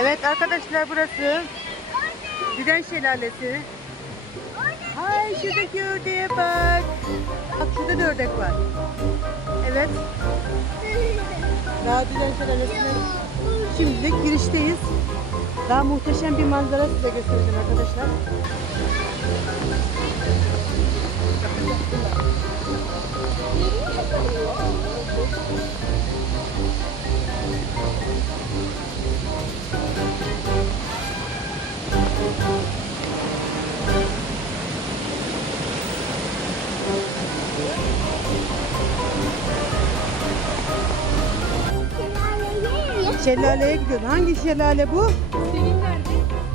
Evet arkadaşlar burası Düden Şelalesi. Ay şuradaki ördeğe bak. Bak şurada da ördek var. Evet. Daha Düden Şelalesi'ne şimdilik girişteyiz. Daha muhteşem bir manzara size göstereceğim arkadaşlar. Şelaleye gidiyoruz. Hangi şelale bu? Senin nerede?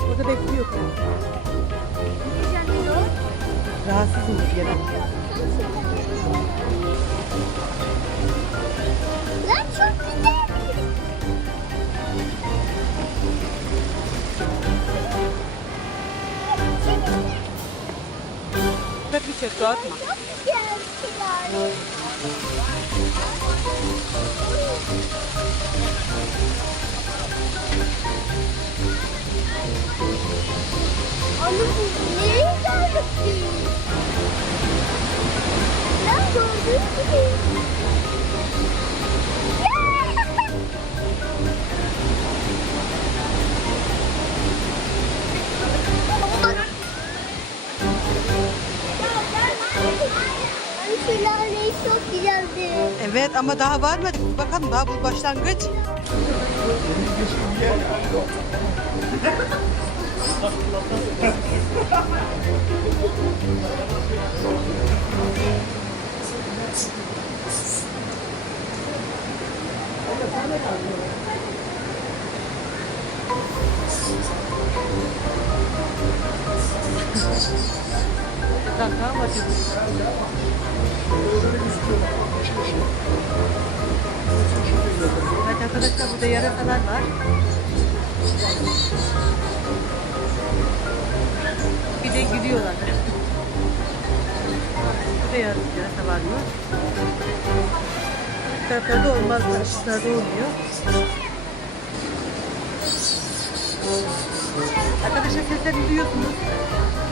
Orada bekliyor. Rahatsızım bir yere. Lan çok güzel. Hep bir şey atma. Çok güzel şelale. Ben gördüğüm gibi. Anne şelaleyi çok güzeldi. Evet ama daha var mı? Bakalım daha bu başlangıç. Var. Evet arkadaşlar burada yarasalar var. Bir de gülüyorlar. Burada yarasa var mı? Bu taraflarda olmaz. Işıklarda olmuyor. Arkadaşlar sesleri duyuyorsunuz.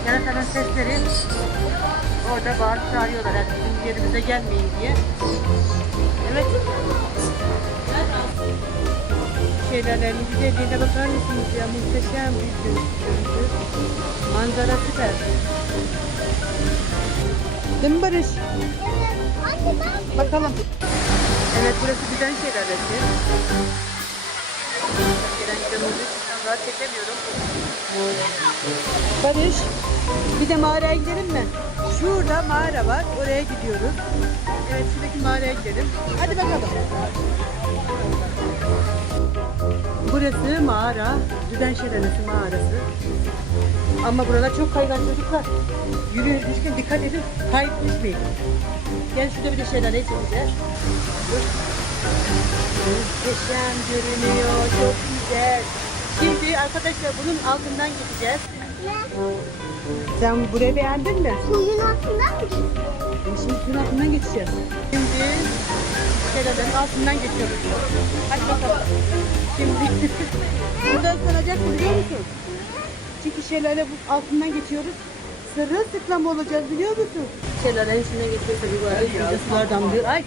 Yarasaların sesleri orada bağırıp çağırıyorlar. Yani bizim yerimize gelmeyin diye. Evet. Şelalelerin güzelliğine bakar mısınız ya? Muhteşem bir görüntü. Manzara süper. Değil mi Barış? Bakalım. Evet burası Güden Şelalesi. Gelen giden olduğu için rahat çekemiyorum. Barış, bir de mağaraya gidelim mi? Şurada mağara var, oraya gidiyoruz. Evet, şuradaki mağaraya gidelim. Hadi bakalım. Burası mağara, Düden Şelalesi mağarası. Ama buralar çok kaygan çocuklar. Yürüyün, düşkün dikkat edin, kayıp düşmeyin. Gel şurada bir de şelale çekeceğiz. Muhteşem görünüyor, çok güzel. Şimdi arkadaşlar bunun altından geçeceğiz. Sen burayı beğendin mi? suyun altından mı geçiyor? Şimdi suyun altından geçeceğiz. Şimdi şelalenin altından geçiyoruz. Hadi bakalım. Şimdi buradan sanacak biliyor musun? Çünkü şelale bu altından geçiyoruz. Sırılsıklam olacağız biliyor musun? Şelalenin içine geçiyorsa bir böyle sular damlıyor. Ay.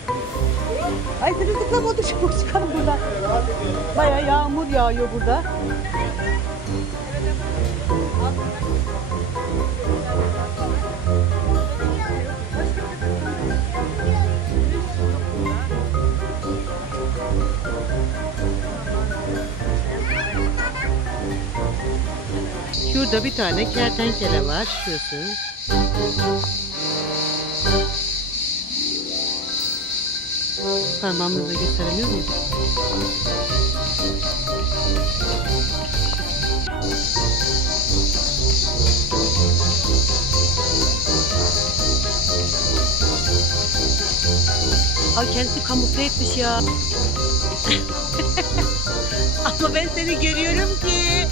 Ay sırılsıklam oldu çabuk çıkalım buradan. Baya yağmur yağıyor burada. Şurada bir tane kertenkele var. Şurası. Parmağımızla gösteremiyor muyuz? Ay kendisi kamufle etmiş ya. Ama ben seni görüyorum ki.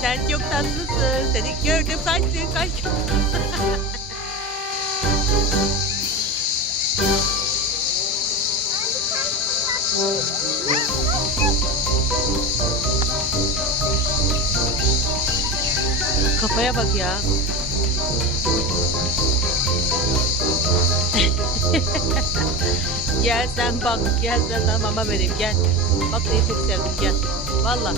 Sen çok tatlısın. Seni gördüm kaçtın kaç. kafaya bak ya. gel sen bak, gel sen sana mama vereyim gel. Bak seni çok sevdim gel. Valla.